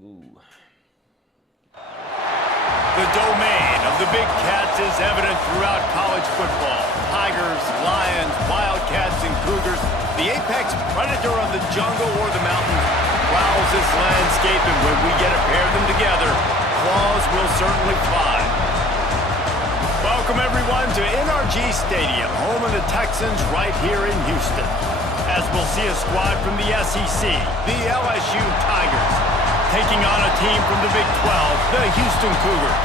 Ooh. The domain of the Big Cats is evident throughout college football. Tigers, Lions, Wildcats, and Cougars. The apex predator of the jungle or the mountains prowls this landscape, and when we get to pair them together, claws will certainly fly. Welcome, everyone, to NRG Stadium, home of the Texans right here in Houston. As we'll see a squad from the SEC, the LSU Tigers, taking on a team from the Big 12, the Houston Cougars.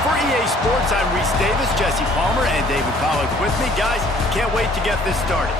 For EA Sports, I'm Reese Davis, Jesse Palmer, and David Pollack with me. Guys, can't wait to get this started.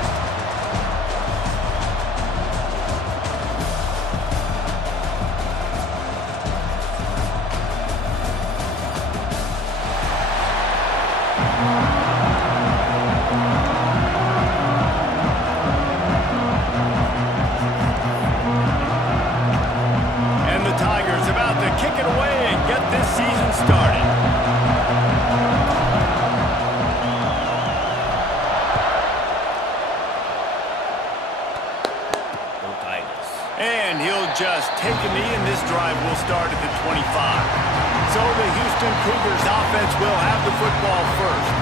And he'll just take a knee, and this drive will start at the 25. So the Houston Cougars offense will have the football first.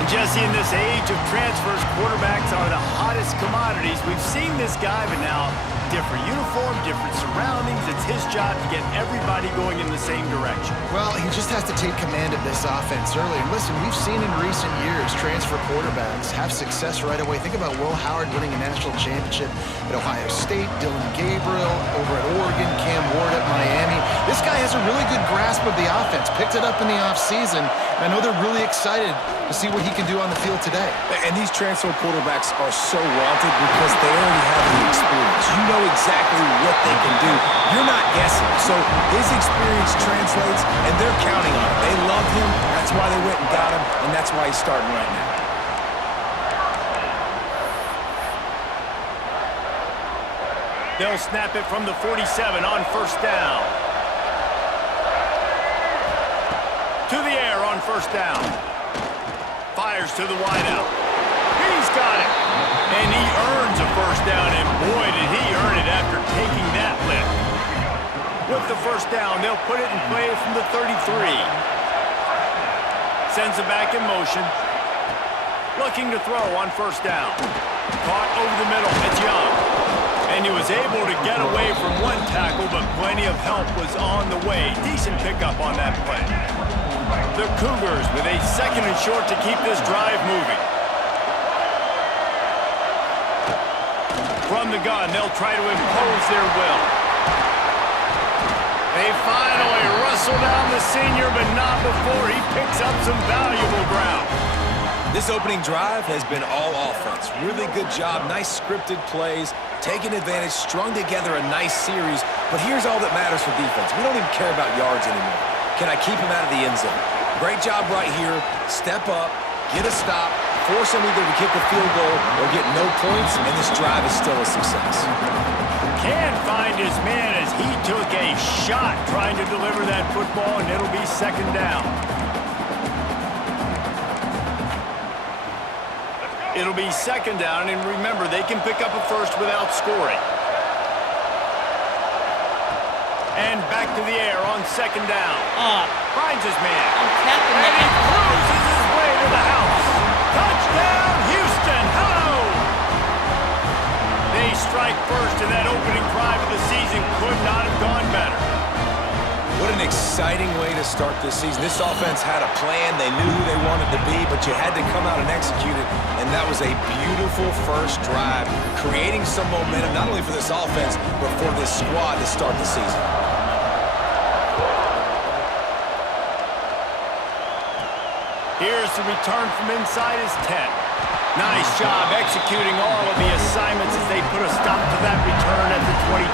And Jesse, in this age of transfers, quarterbacks are the hottest commodities. We've seen this guy, but now different uniform, different surroundings. It's his job to get everybody going in the same direction. Well, he just has to take command of this offense early. And listen, we've seen in recent years transfer quarterbacks have success right away. Think about Will Howard winning a national championship at Ohio State, Dylan Gabriel over at Oregon, Cam Ward at Miami. This guy has a really good grasp of the offense, picked it up in the offseason, and I know they're really excited to see what he can do on the field today. And these transfer quarterbacks are so wanted because they already have the experience. You know exactly what they can do. You're not guessing. So his experience translates, and they're counting on it. They love him. That's why they went and got him, and that's why he's starting right now. They'll snap it from the 47 on first down. To the air on first down. Fires to the wideout. He's got it. And he earns a first down, and boy, did he earn it after taking that lift. With the first down, they'll put it in play from the 33. Sends it back in motion. Looking to throw on first down. Caught over the middle. It's Young. And he was able to get away from one tackle, but plenty of help was on the way. Decent pickup on that play. The Cougars with a second and short to keep this drive moving. From the gun, they'll try to impose their will. They finally wrestle down the senior, but not before he picks up some valuable ground. This opening drive has been all offense. Really good job, nice scripted plays, taking advantage, strung together a nice series. But here's all that matters for defense. We don't even care about yards anymore. Can I keep him out of the end zone? Great job right here. Step up, get a stop, force him either to kick a field goal or get no points, and this drive is still a success. Can't find his man as he took a shot trying to deliver that football, and it'll be second down. It'll be second down, and remember, they can pick up a first without scoring. And back to the air on second down. Finds his man. And he cruises his way to the house. Touchdown, Houston! Hello! They strike first, and that opening drive of the season could not have gone better. What an exciting way to start this season. This offense had a plan. They knew who they wanted to be, but you had to come out and execute it, and that was a beautiful first drive, creating some momentum, not only for this offense, but for this squad to start the season. Here's the return from inside his 10. Nice job executing all of the assignments as they put a stop to that return at the 22.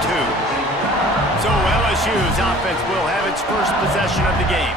So LSU's offense will have its first possession of the game.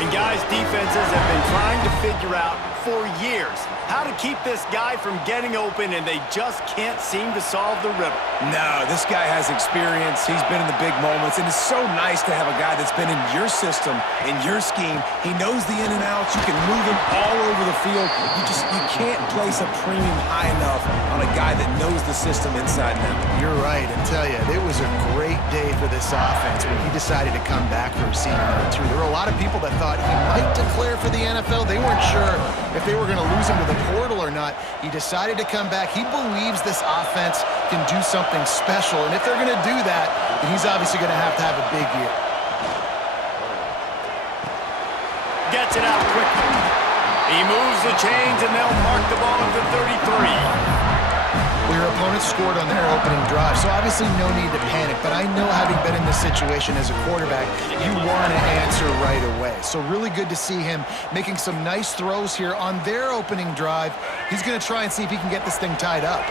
And guys, defenses have been trying to figure out for years how to keep this guy from getting open, and they just can't seem to solve the riddle. No, this guy has experience. He's been in the big moments, and it's so nice to have a guy that's been in your system, in your scheme. He knows the in and outs. You can move him all over the field. You can't place a premium high enough on a guy that knows the system inside and out. You're right. I tell you, it was a great day for this offense when he decided to come back for a season or two. There were a lot of people that thought he might declare for the NFL. They weren't sure if they were going to lose him to the portal or not. He decided to come back. He believes this offense can do something special, and if they're going to do that, then he's obviously going to have a big year. Gets it out quickly. He moves the chains, and they'll mark the ball at the 33. Your opponent scored on their opening drive, so obviously no need to panic, but I know, having been in this situation as a quarterback, you want to answer right away. So really good to see him making some nice throws here on their opening drive. He's going to try and see if he can get this thing tied up.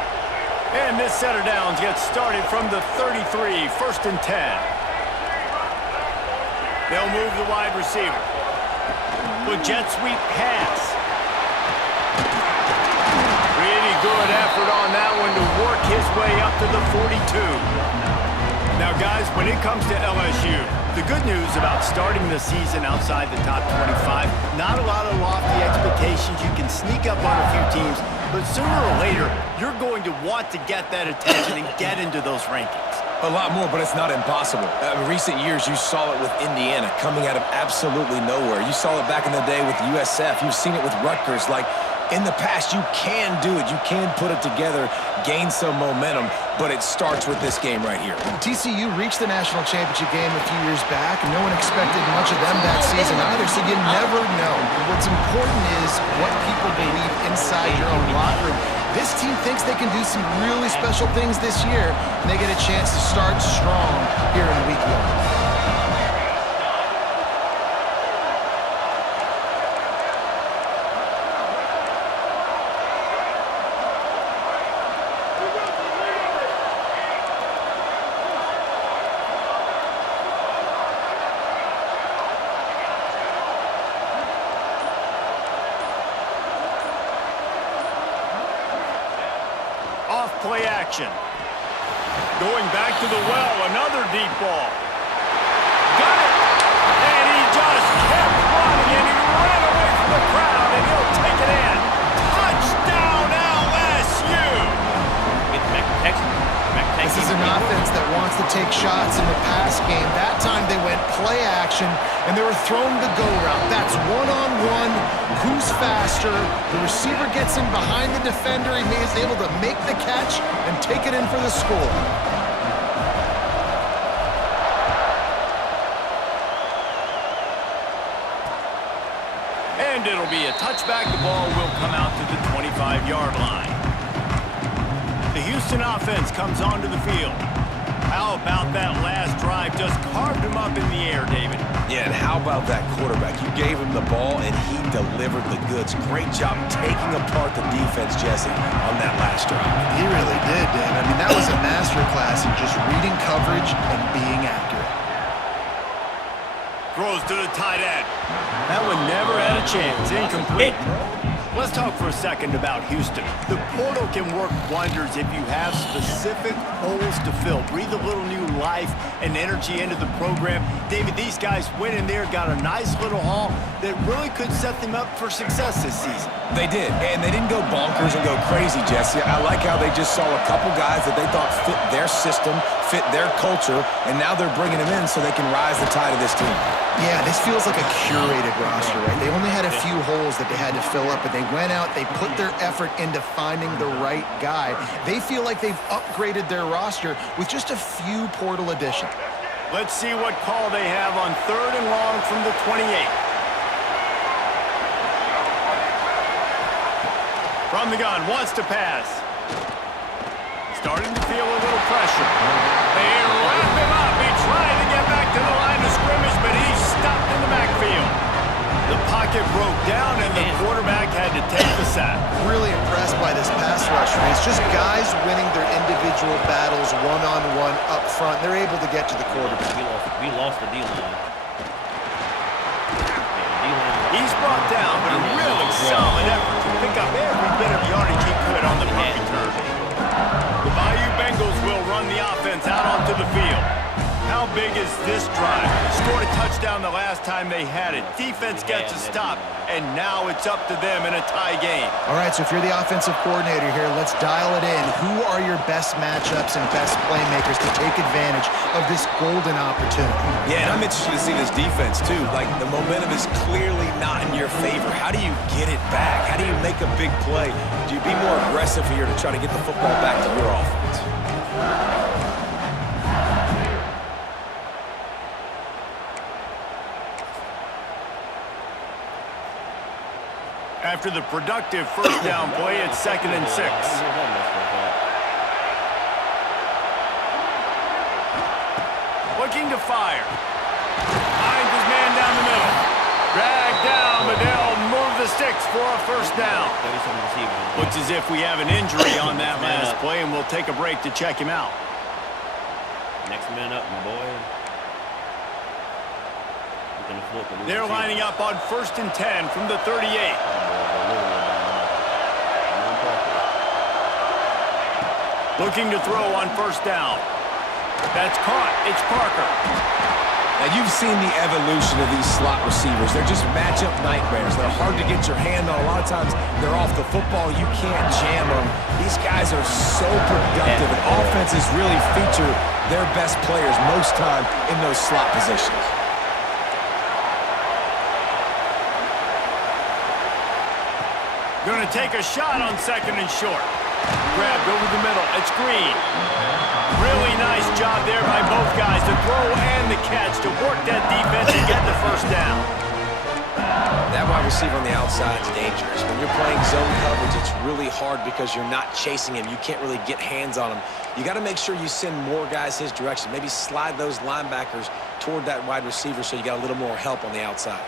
And this set of downs gets started from the 33, 1st and 10. They'll move the wide receiver. With jet sweep pass. Pretty good effort on that one to work his way up to the 42. Now, guys, when it comes to LSU, the good news about starting the season outside the top 25, not a lot of lofty expectations. You can sneak up on a few teams, but sooner or later, you're going to want to get that attention and get into those rankings. A lot more, but it's not impossible. In recent years, you saw it with Indiana coming out of absolutely nowhere. You saw it back in the day with USF. You've seen it with Rutgers. Like, in the past, you can do it. You can put it together, gain some momentum, but it starts with this game right here. TCU reached the national championship game a few years back, and no one expected much of them that season either, so you never know. What's important is what people believe inside your own locker room. This team thinks they can do some really special things this year, and they get a chance to start strong here in week 1. Play action. Going back to the well, another deep ball. Got it! And he just kept running, and he ran away from the crowd, and he'll take it in. Touchdown, LSU! This is an offense that wants to take shots in the pass game. That time they went play action, and they were throwing the go route. That's one-on-one. Who's faster? The receiver gets in behind the defender. He is able to make the catch and take it in for the score. And it'll be a touchback. The ball will come out to the 25-yard line. The Houston offense comes onto the field. How about that last drive? Just carved him up in the air, David. Yeah, and how about that quarterback? You gave him the ball, and he delivered the goods. Great job taking apart the defense, Jesse, on that last drive. He really did, Dan. I mean, that was a masterclass in just reading coverage and being accurate. Throws to the tight end. That one never had a chance. Incomplete. Let's talk for a second about Houston. The portal can work wonders if you have specific holes to fill. Breathe a little new life and energy into the program. David, these guys went in there, got a nice little haul that really could set them up for success this season. They did, and they didn't go bonkers and go crazy, Jesse. I like how they just saw a couple guys that they thought fit their system, fit their culture, and now they're bringing them in so they can rise the tide of this team. Yeah, this feels like a curated roster, right? They only had a few holes that they had to fill up, but they went out, they put their effort into finding the right guy. They feel like they've upgraded their roster with just a few portal additions. Let's see what call they have on 3rd and long from the 28. From the gun, wants to pass. Starting to feel a little pressure. They wrap him up. He tried to get back to the line of scrimmage, but he's stopped in the backfield. The pocket broke down, and the quarterback had to take the sack. Really impressed by this pass rush. It's just guys winning their individual battles one-on-one up front. They're able to get to the quarterback. We lost the D-line. He's brought down, but a really solid effort to pick up every bit of yardage he could on the punt return. The Bayou Bengals will run the offense out onto the field. How big is this drive? Scored a touchdown the last time they had it. Defense gets a stop, and now it's up to them in a tie game. All right, so if you're the offensive coordinator here, let's dial it in. Who are your best matchups and best playmakers to take advantage of this golden opportunity? Yeah, and I'm interested to see this defense, too. Like, the momentum is clearly not in your favor. How do you get it back? How do you make a big play? Do you be more aggressive here to try to get the football back to your offense? After the productive first down play, it's 2nd and 6. Looking to fire. Finds his man down the middle. Dragged down, but they'll move the sticks for a first down. Looks as if we have an injury on that last play, and we'll take a break to check him out. Next man up, my boy. They're lining up on 1st and 10 from the 38. Looking to throw on first down. That's caught. It's Parker. Now, you've seen the evolution of these slot receivers. They're just matchup nightmares. They're hard to get your hand on. A lot of times, they're off the football. You can't jam them. These guys are so productive, and offenses really feature their best players most time in those slot positions. Going to take a shot on 2nd and short. Grabbed over the middle. It's Green. Really nice job there by both guys, the throw and the catch, to work that defense and get the first down. That wide receiver on the outside is dangerous. When you're playing zone coverage, it's really hard because you're not chasing him. You can't really get hands on him. You got to make sure you send more guys his direction. Maybe slide those linebackers toward that wide receiver so you got a little more help on the outside.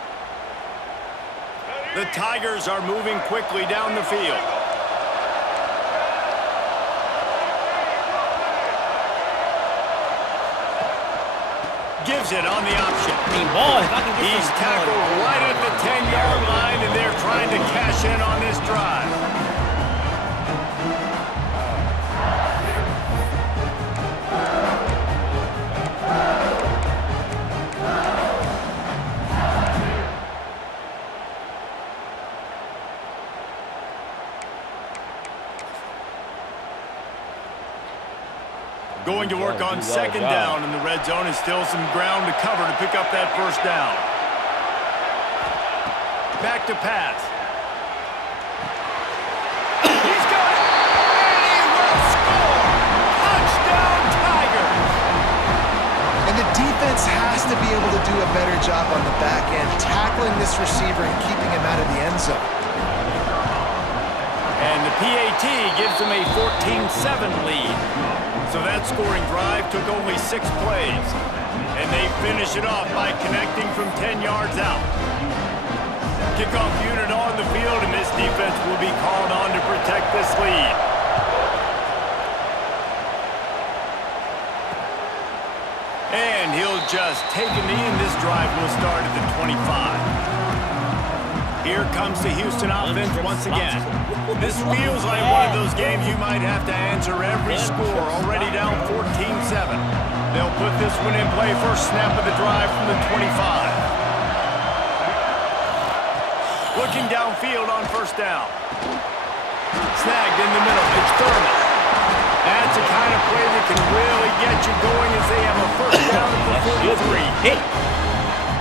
The Tigers are moving quickly down the field. Gives it on the option. He's tackled right at the 10-yard line, and they're trying to cash in on this drive. Going to work on 2nd down, and the red zone is still some ground to cover to pick up that first down. Back to pass. He's got it! And he will score! Touchdown, Tigers! And the defense has to be able to do a better job on the back end, tackling this receiver and keeping him out of the end zone. And the PAT gives them a 14-7 lead. So that scoring drive took only 6 plays. And they finish it off by connecting from 10 yards out. Kickoff unit on the field, and this defense will be called on to protect this lead. And he'll just take a knee, and this drive will start at the 25. Here comes the Houston offense once again. This feels like one of those games you might have to answer every score, already down 14-7. They'll put this one in play first snap of the drive from the 25. Looking downfield on first down. Snagged in the middle. It's Thurman. That's the kind of play that can really get you going as they have a first down at the 43.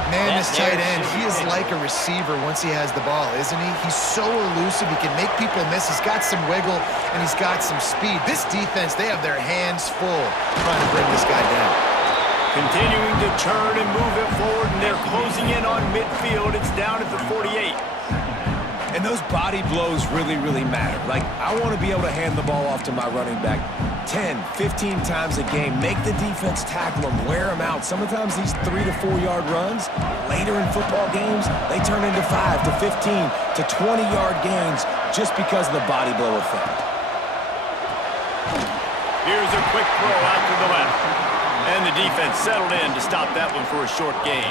Man, this tight end, he is like a receiver once he has the ball, isn't he? He's so elusive. He can make people miss. He's got some wiggle, and he's got some speed. This defense, they have their hands full trying to bring this guy down. Continuing to turn and move it forward, and they're closing in on midfield. It's down at the 48. And those body blows really, really matter. Like, I want to be able to hand the ball off to my running back 10, 15 times a game. Make the defense tackle them, wear them out. Sometimes these 3 to 4 yard runs, later in football games, they turn into 5 to 15 to 20 yard gains just because of the body blow effect. Here's a quick throw out to the left. And the defense settled in to stop that one for a short gain.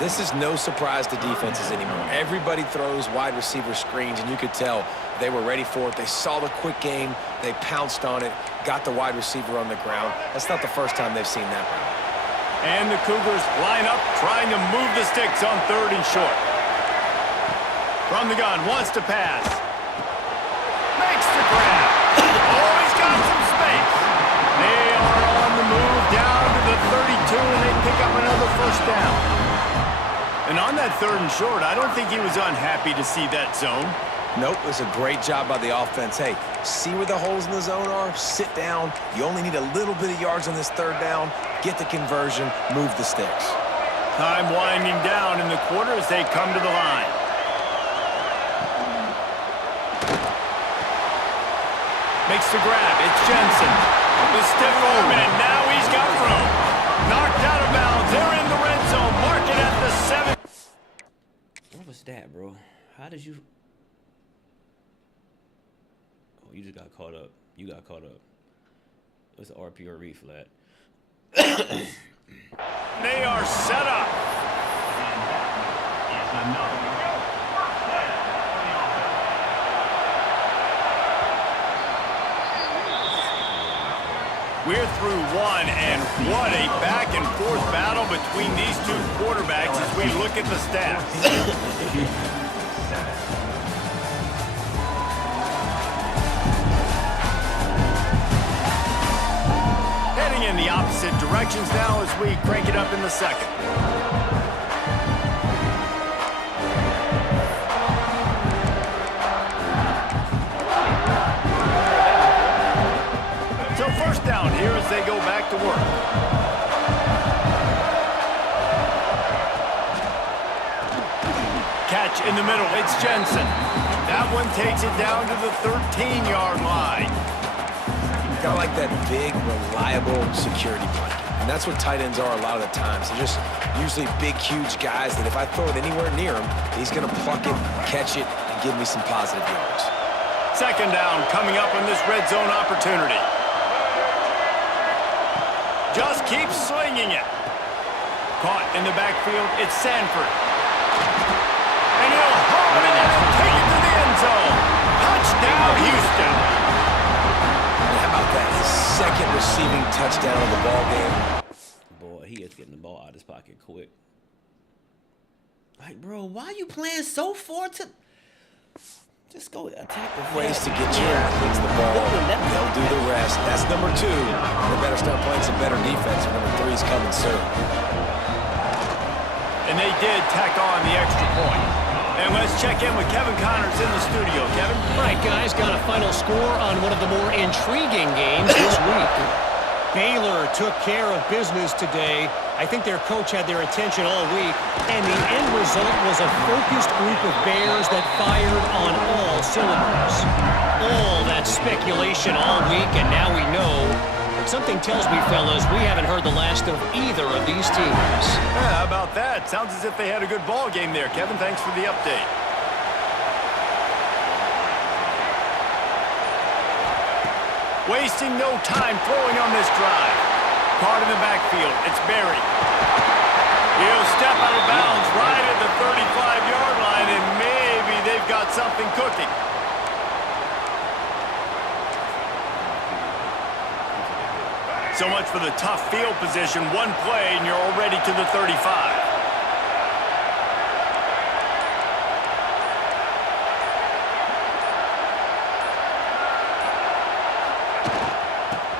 This is no surprise to defenses anymore. Everybody throws wide receiver screens, and you could tell they were ready for it. They saw the quick game. They pounced on it, got the wide receiver on the ground. That's not the first time they've seen that route. And the Cougars line up, trying to move the sticks on 3rd and short. From the gun, wants to pass. Makes the grab. Oh, he's got some space. They are on the move down to the 32, and they pick up another first down. And on that 3rd and short, I don't think he was unhappy to see that zone. Nope, it was a great job by the offense. Hey, see where the holes in the zone are, sit down. You only need a little bit of yards on this 3rd down. Get the conversion, move the sticks. Time winding down in the quarter as they come to the line. Makes the grab. It's Jensen. The stiff arm, and now he's got room. Knocked out of bounds. They're in the red zone. Mark it at the 7. What was that, bro? How did you... Oh, you just got caught up. You got caught up. It's an RP or read flat. They are set up. We're through one, and what a back-and-forth battle between these two quarterbacks as we look at the stats. Heading in the opposite directions now as we crank it up in the second. So first down here as they go back to work. Catch in the middle, it's Jensen. That one takes it down to the 13-yard line. Kind of like that big, reliable security blanket. And that's what tight ends are a lot of the times. They're just usually big, huge guys that if I throw it anywhere near him, he's going to pluck it, catch it, and give me some positive yards. Second down coming up on this red zone opportunity. Just keep slinging it. Caught in the backfield, it's Sanford. And he'll haul it in and take it to the end zone. Touchdown, Houston. How about that? His second receiving touchdown of the ball game. Boy, he is getting the ball out of his pocket quick. Like, bro, why are you playing so far to... Just go attack the Ways to get your athletes the ball. They'll do the rest. That's number 2. They better start playing some better defense. Number 3 is coming soon. And they did tack on the extra point. And let's check in with Kevin Connors in the studio. Kevin? All right, guys, got a final score on one of the more intriguing games this week. Baylor took care of business today. I think their coach had their attention all week, and the end result was a focused group of Bears that fired on all cylinders. All that speculation all week, and now we know. But something tells me, fellas, we haven't heard the last of either of these teams. Yeah, how about that? Sounds as if they had a good ball game there. Kevin, thanks for the update. Wasting no time throwing on this drive. Caught in the backfield. It's Berry. He'll step out of bounds right at the 35-yard line, and maybe they've got something cooking. So much for the tough field position. One play, and you're already to the 35.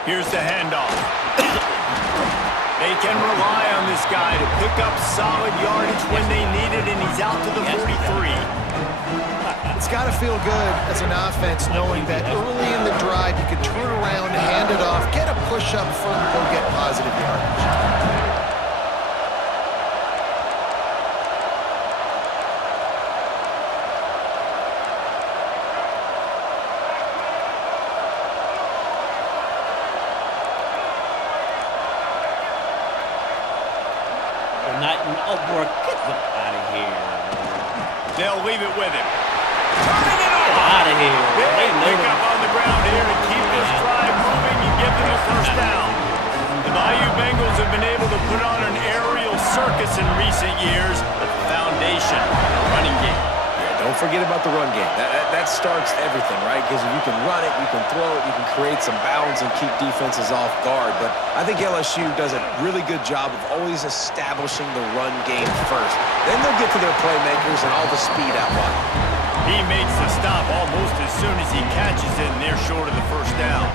Here's the handoff. They can rely on this guy to pick up solid yardage when they need it, and he's out to the 43. It's got to feel good as an offense knowing that early in the drive you can turn around, hand it off, get a push up front, and go get positive yardage. Get out of here. They'll leave it with him. Turning it over. Get out of here. They pick up on the ground here to keep this drive moving and give them a first down. The Bayou Bengals have been able to put on an aerial circus in recent years. foundation in a running game. Yeah, don't forget about the run game. That starts everything, right? Because if you can run it, you can throw it, you can create some balance and keep defenses off guard. But I think LSU does a really good job of always establishing the run game first. Then they'll get to their playmakers and all the speed out wide. He makes the stop almost as soon as he catches it, and they're short of the first down.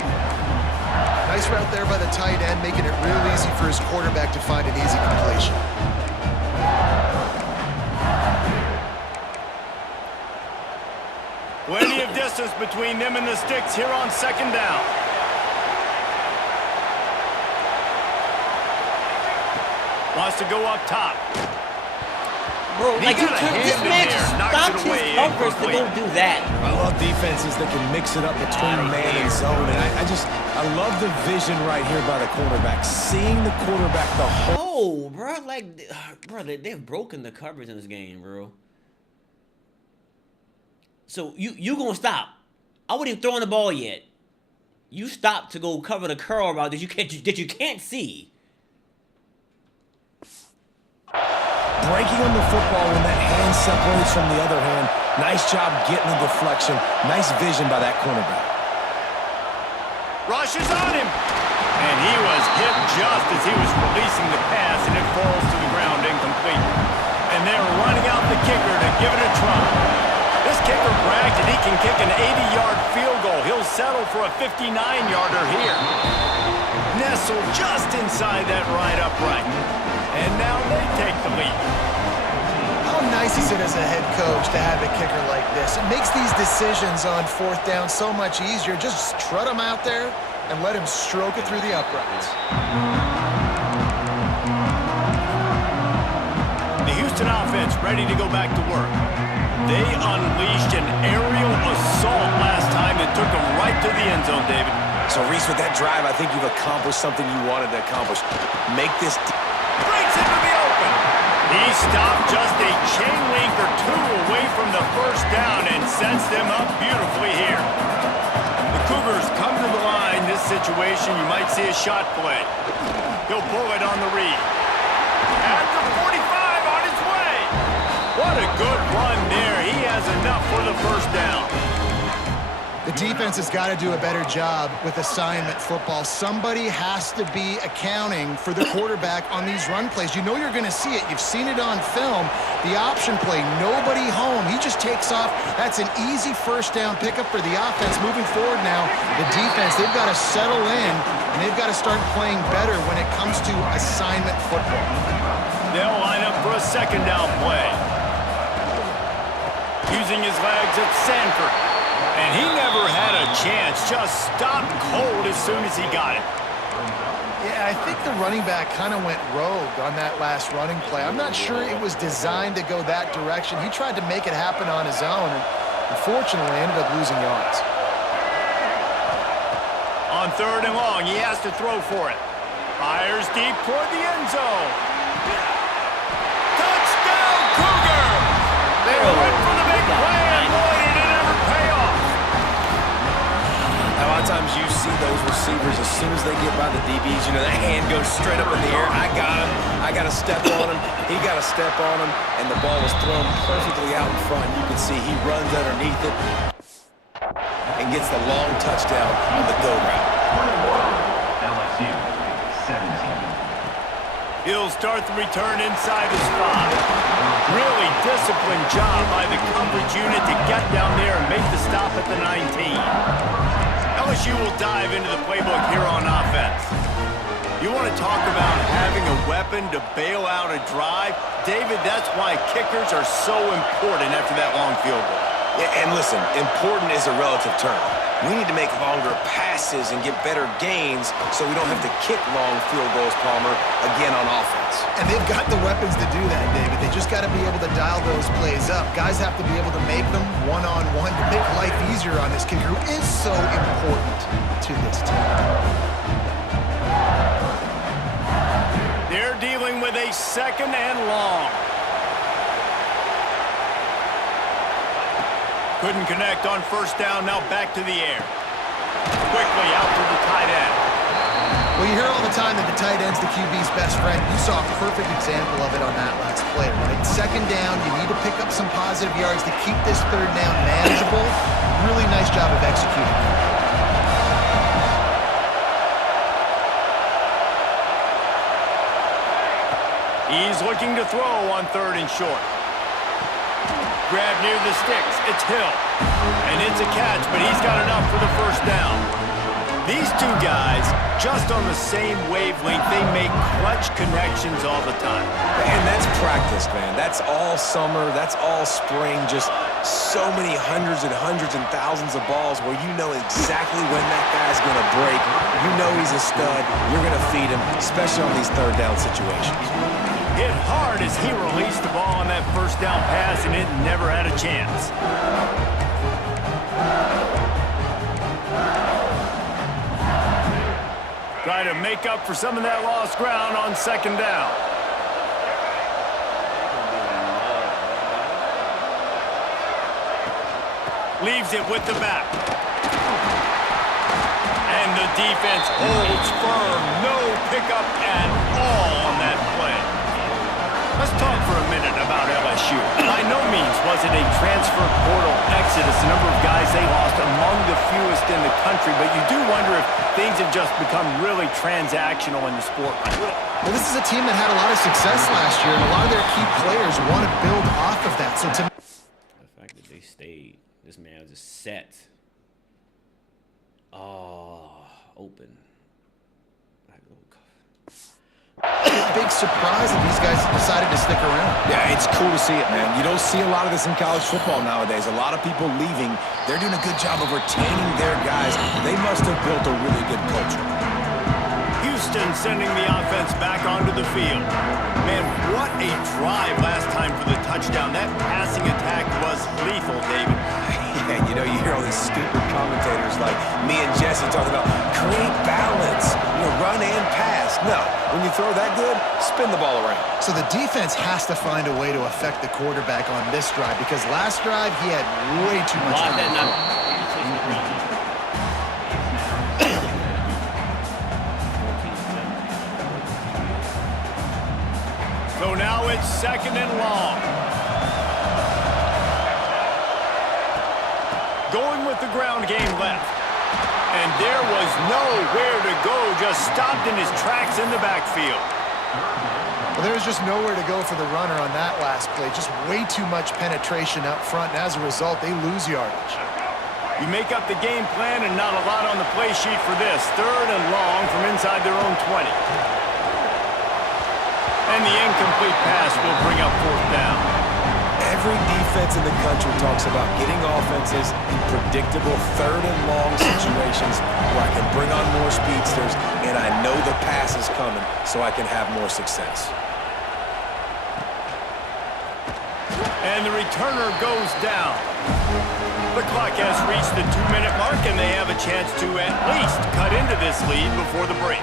Nice route there by the tight end, making it real easy for his quarterback to find an easy completion. Plenty of distance between them and the sticks here on second down. Wants to go up top. Bro, He like you got a can't, this hand in man there, just knocks stopped it his away, covers to incomplete. go do that. I love defenses that can mix it up between man and zone. And I love the vision right here by the quarterback. Seeing the quarterback the whole... Oh, bro, like, bro, they've broken the coverage in this game, bro. So you gonna stop? I wasn't even throwing the ball yet. You stopped to go cover the curl route that you can't see. Breaking on the football when that hand separates from the other hand. Nice job getting the deflection. Nice vision by that cornerback. Rushes on him. And he was hit just as he was releasing the pass, and it falls to the ground incomplete. And they're running out the kicker to give it a try. This kicker bragged that he can kick an 80-yard field goal. He'll settle for a 59-yarder here. Nestled just inside that right upright. And now they take the lead. How nice is it as a head coach to have a kicker like this? It makes these decisions on fourth down so much easier. Just trot him out there and let him stroke it through the uprights. The Houston offense ready to go back to work. They unleashed an aerial assault last time and took them right to the end zone, David. So, Reese, with that drive, I think you've accomplished something you wanted to accomplish. Make this... Breaks into the open. He stopped just a chain link or two away from the first down and sets them up beautifully here. The Cougars come to the line. This situation, you might see a shot play. He'll pull it on the read. At the 45 on his way. What a good run there. He has enough for the first down. The defense has got to do a better job with assignment football. Somebody has to be accounting for the quarterback on these run plays. You know you're going to see it. You've seen it on film. The option play, nobody home. He just takes off. That's an easy first down pickup for the offense. Moving forward now, the defense, they've got to settle in, and they've got to start playing better when it comes to assignment football. They'll line up for a second down play. Using his legs at Sanford. And he never had a chance, just stopped cold as soon as he got it. Yeah, I think the running back kind of went rogue on that last running play. I'm not sure it was designed to go that direction. He tried to make it happen on his own, and unfortunately ended up losing yards. On third and long, he has to throw for it. Fires deep toward the end zone. Touchdown, Cougars! They went for the big play, and boy, did it ever pay off. A lot of times you see those receivers, as soon as they get by the DBs, you know, that hand goes straight up in the air. I got him. I got to step on him. He got to step on him, and the ball was thrown perfectly out in front. You can see he runs underneath it and gets the long touchdown on the go route. LSU 17. He'll start the return inside his 5. Really disciplined job by the coverage unit to get down there and make the stop at the 19. LSU will dive into the playbook here on offense. You want to talk about having a weapon to bail out a drive? David, that's why kickers are so important after that long field goal. Yeah, and listen, important is a relative term. We need to make longer passes and get better gains so we don't have to kick long field goals, Palmer, again on offense. And they've got the weapons to do that, David. They just got to be able to dial those plays up. Guys have to be able to make them one-on-one to make life easier on this kicker, who is so important to this team. They're dealing with a second and long. Couldn't connect on first down, now back to the air. Quickly out to the tight end. Well, you hear all the time that the tight end's the QB's best friend. You saw a perfect example of it on that last play, right? Second down, you need to pick up some positive yards to keep this third down manageable. Really nice job of executing that. He's looking to throw on 3rd and short. Grab near the sticks. It's Hill. And it's a catch, but he's got enough for the first down. These two guys, just on the same wavelength, they make clutch connections all the time. And that's practice, man. That's all summer. That's all spring. Just so many hundreds and thousands of balls where you know exactly when that guy's going to break. You know he's a stud. You're going to feed him, especially on these third down situations. Hit hard as he released the ball on that first down pass, and it never had a chance. Try to make up for some of that lost ground on 2nd down. Leaves it with the back. And the defense holds firm. No pickup at all on that play. Let's talk for a minute about LSU. By no means was it a transfer portal exodus, the number of guys they lost among the fewest in the country, but you do wonder if things have just become really transactional in the sport. Well, this is a team that had a lot of success last year, and a lot of their key players want to build off of that. So to The fact that they stayed, this man was just set. Oh, open. big surprise that these guys decided to stick around. Yeah, it's cool to see it, man. You don't see a lot of this in college football nowadays. A lot of people leaving. They're doing a good job of retaining their guys. They must have built a really good culture. Houston sending the offense back onto the field. Man, what a drive last time for the touchdown. That passing attack was lethal, David. And you know, you hear all these stupid commentators like me and Jesse talking about create balance, run and pass. No, when you throw that good, spin the ball around. So the defense has to find a way to affect the quarterback on this drive, because last drive he had way too much time. So now it's 2nd and long. Going with the ground game left. And there was nowhere to go, just stopped in his tracks in the backfield. Well, there was just nowhere to go for the runner on that last play. Just way too much penetration up front, and as a result, they lose yardage. You make up the game plan and not a lot on the play sheet for this. 3rd and long from inside their own 20. And the incomplete pass will bring up 4th down. Every defense in the country talks about getting offenses in predictable 3rd and long situations where I can bring on more speedsters and I know the pass is coming so I can have more success. And the returner goes down. The clock has reached the 2-minute mark, and they have a chance to at least cut into this lead before the break.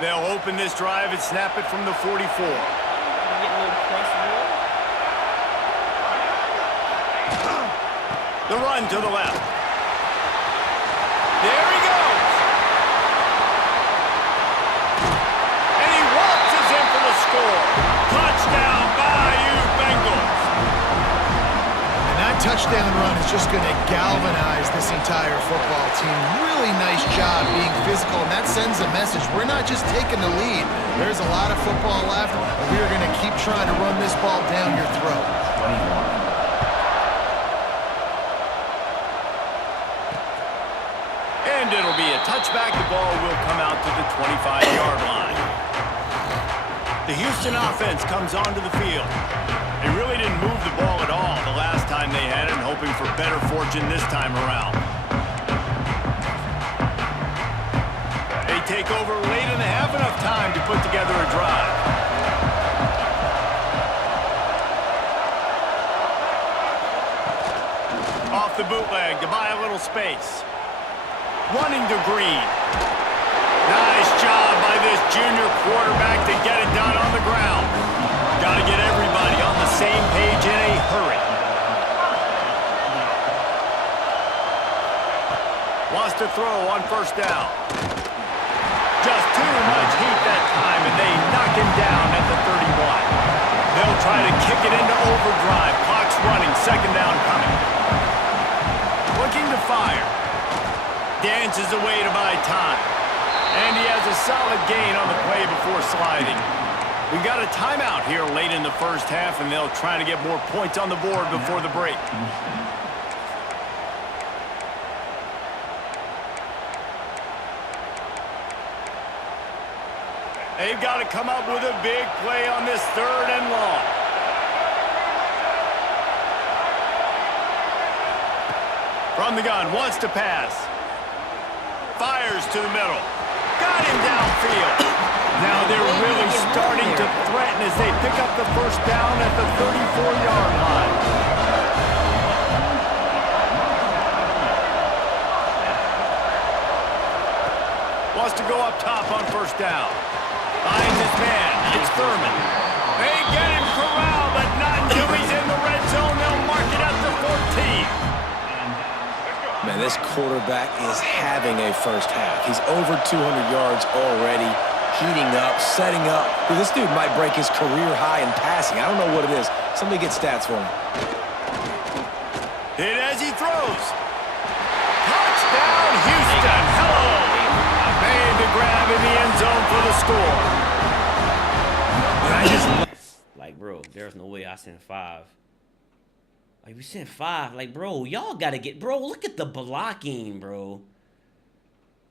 They'll open this drive and snap it from the 44. The run to the left. There he goes. And he waltzes in for the score. Touchdown, Bayou Bengals. And that touchdown run is just going to galvanize this entire football team. Really nice job being physical, and that sends a message. We're not just taking the lead. There's a lot of football left, and we are going to keep trying to run this ball down your throat. 21. And it'll be a touchback. The ball will come out to the 25-yard line. The Houston offense comes onto the field. They really didn't move the ball at all the last time they had it, hoping for better fortune this time around. They take over late in the half, enough time to put together a drive. Off the bootleg to buy a little space. Running to Green. Nice job by this junior quarterback to get it done on the ground. Got to get everybody on the same page in a hurry. Wants to throw on first down. Just too much heat that time, and they knock him down at the 31. They'll try to kick it into overdrive. Clock's running. Second down coming. Looking to fire. Dances away to buy time. And he has a solid gain on the play before sliding. We've got a timeout here late in the first half, and they'll try to get more points on the board before the break. They've got to come up with a big play on this third and long. From the gun, wants to pass. Fires to the middle. Got him downfield. Now they're really starting to threaten as they pick up the first down at the 34-yard line. Wants to go up top on first down. Finds his man. It's Thurman. They get him corralled, but not until he's in the red zone. They'll mark it at the 14. Man, this quarterback is having a first half. He's over 200 yards already, heating up, setting up. Dude, this dude might break his career high in passing. I don't know what it is. Somebody get stats for him. Hit as he throws. Touchdown, Houston. Hello. Made the grab in the end zone for the score. And I just Like, bro, there's no way I sent 5. Like, we sent 5. Like, bro, y'all gotta get... Bro, look at the blocking, bro.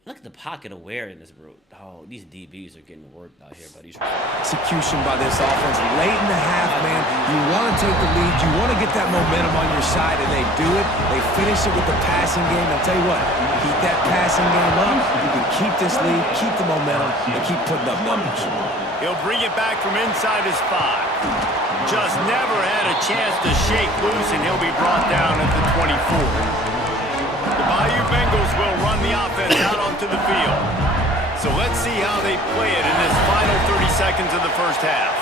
Look at the pocket awareness, bro. Oh, these DBs are getting worked out here, buddy. execution by this offense late in the half, man. You want to take the lead. You want to get that momentum on your side, and they do it. They finish it with the passing game. I'll tell you what, keep that passing game up. You can keep this lead, keep the momentum, and keep putting up numbers. He'll bring it back from inside his 5. Just never had a chance to shake loose, and he'll be brought down at the 24. The Bayou Bengals will run the offense out onto the field. So let's see how they play it in this final 30 seconds of the first half.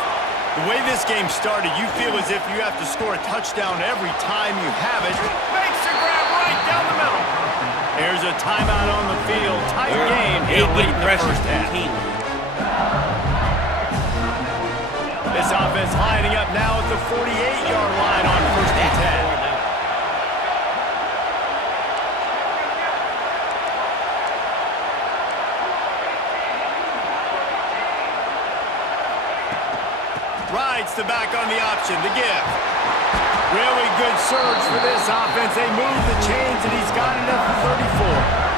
The way this game started, you feel as if you have to score a touchdown every time you have it. Makes the grab right down the middle. There's a timeout on the field. Tight game here late in the first half. This offense lining up now at the 48-yard line on first and 10. Rides the back on the option to give. Really good surge for this offense. They move the chains, and he's got it at the 34.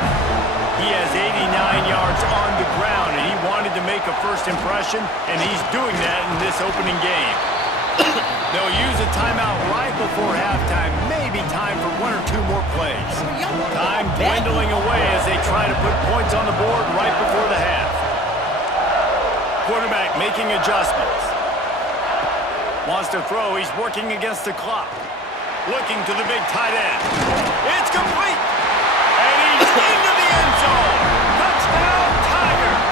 He has 89 yards on the ground, and he wanted to make a first impression, and he's doing that in this opening game. They'll use a timeout right before halftime. Maybe time for 1 or 2 more plays. Time dwindling away as they try to put points on the board right before the half. Quarterback making adjustments. Wants to throw. He's working against the clock. Looking to the big tight end. It's complete. And he's into the end zone. Touchdown, Tigers.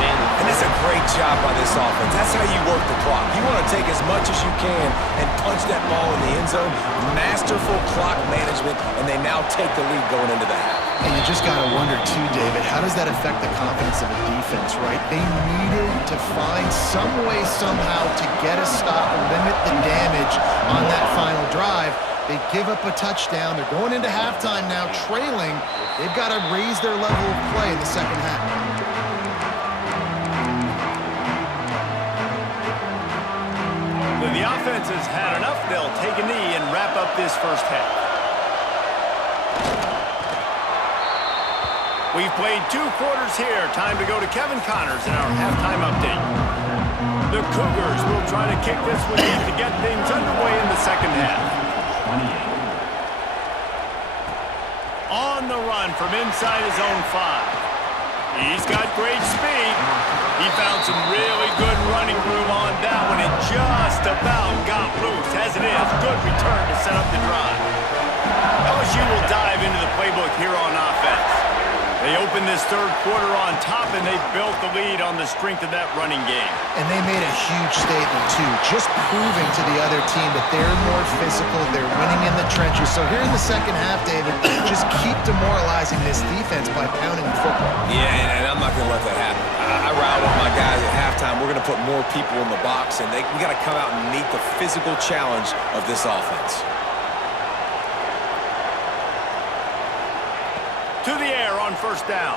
And it's a great job by this offense. That's how you work the clock. You want to take as much as you can and punch that ball in the end zone. Masterful clock management, and they now take the lead going into the half. And you just got to wonder, too, David, how does that affect the confidence of a defense, right? They needed to find some way, somehow, to get a stop or limit the damage on that final drive. They give up a touchdown. They're going into halftime now, trailing. They've got to raise their level of play in the second half. When the offense has had enough, they'll take a knee and wrap up this first half. We've played 2 quarters here. Time to go to Kevin Connors in our halftime update. The Cougars will try to kick this one in to get things underway in the second half. On the run from inside his own 5. He's got great speed. He found some really good running room on that one and just about got loose. As it is, good return to set up the drive. LSU will dive into the playbook here on offense. They opened this third quarter on top, and they built the lead on the strength of that running game. And they made a huge statement, too, just proving to the other team that they're more physical, they're winning in the trenches. So here in the second half, David, just keep demoralizing this defense by pounding the football. Yeah, and I'm not going to let that happen. I riled up my guys at halftime. We're going to put more people in the box, and we got to come out and meet the physical challenge of this offense. To the air on first down.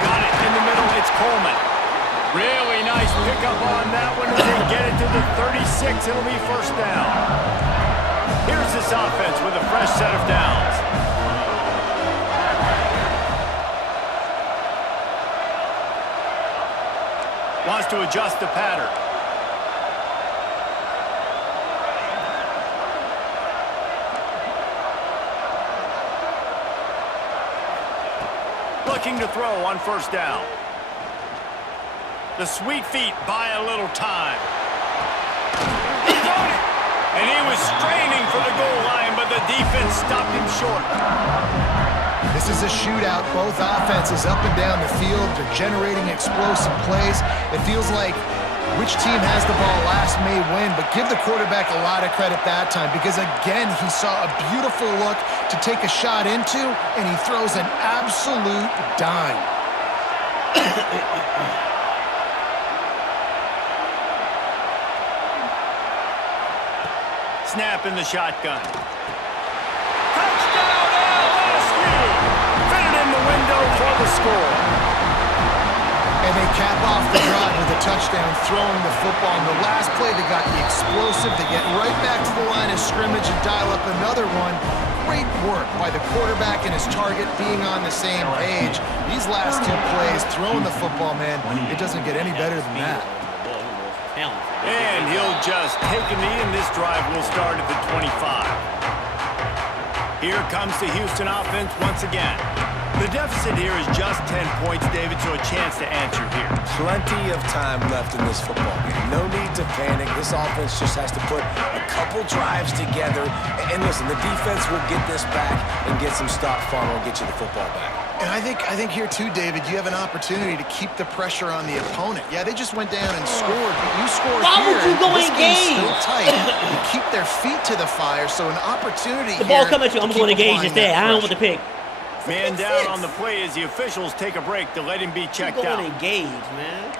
Got it in the middle. It's Coleman. Really nice pickup on that one as they get it to the 36. It'll be first down. Here's this offense with a fresh set of downs. Wants to adjust the pattern. Looking to throw on first down. The sweet feet buy a little time. And he was straining for the goal line, but the defense stopped him short. This is a shootout. Both offenses up and down the field. They're generating explosive plays. It feels like which team has the ball last may win, but give the quarterback a lot of credit that time because, again, he saw a beautiful look to take a shot into, and he throws an absolute dime. Snap in the shotgun. Touchdown, LSU! Fitted in the window for the score. And they cap off the drive with a touchdown, throwing the football. In the last play, they got the explosive. They get right back to the line of scrimmage and dial up another one. Great work by the quarterback and his target being on the same page. These last two plays, throwing the football, man, it doesn't get any better than that. And he'll just take a knee, and this drive will start at the 25. Here comes the Houston offense once again. The deficit here is just 10 points, David, so a chance to answer here. Plenty of time left in this football game. No need to panic. This offense just has to put a couple drives together. And listen, the defense will get this back and get some stop farm and get you the football back. And I think here too, David, you have an opportunity to keep the pressure on the opponent. Yeah, they just went down and scored, but you scored Why here. would you go this engage? game's still tight. You keep their feet to the fire, so an opportunity The ball here coming at you. I'm to going to keep engage applying instead. that I don't want pressure. the pick. Man down on the play as the officials take a break to let him be checked You're out. going to engage, man.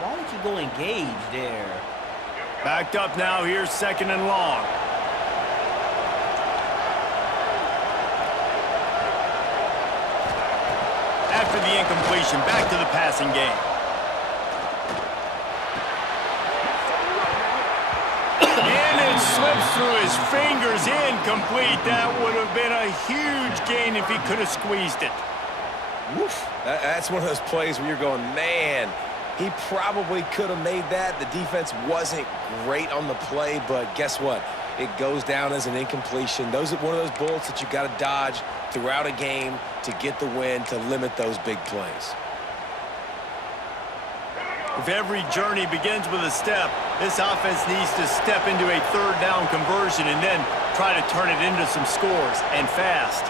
Why would you go engage there? Backed up now. Here's second and long. After the incompletion, back to the passing game. And it slips through his fingers, incomplete. That would have been a huge gain if he could have squeezed it. Woof. That's one of those plays where you're going, man, he probably could have made that. The defense wasn't great on the play, but guess what? It goes down as an incompletion. Those are one of those bullets that you got to dodge throughout a game to get the win, to limit those big plays. If every journey begins with a step, this offense needs to step into a third down conversion and then try to turn it into some scores, and fast.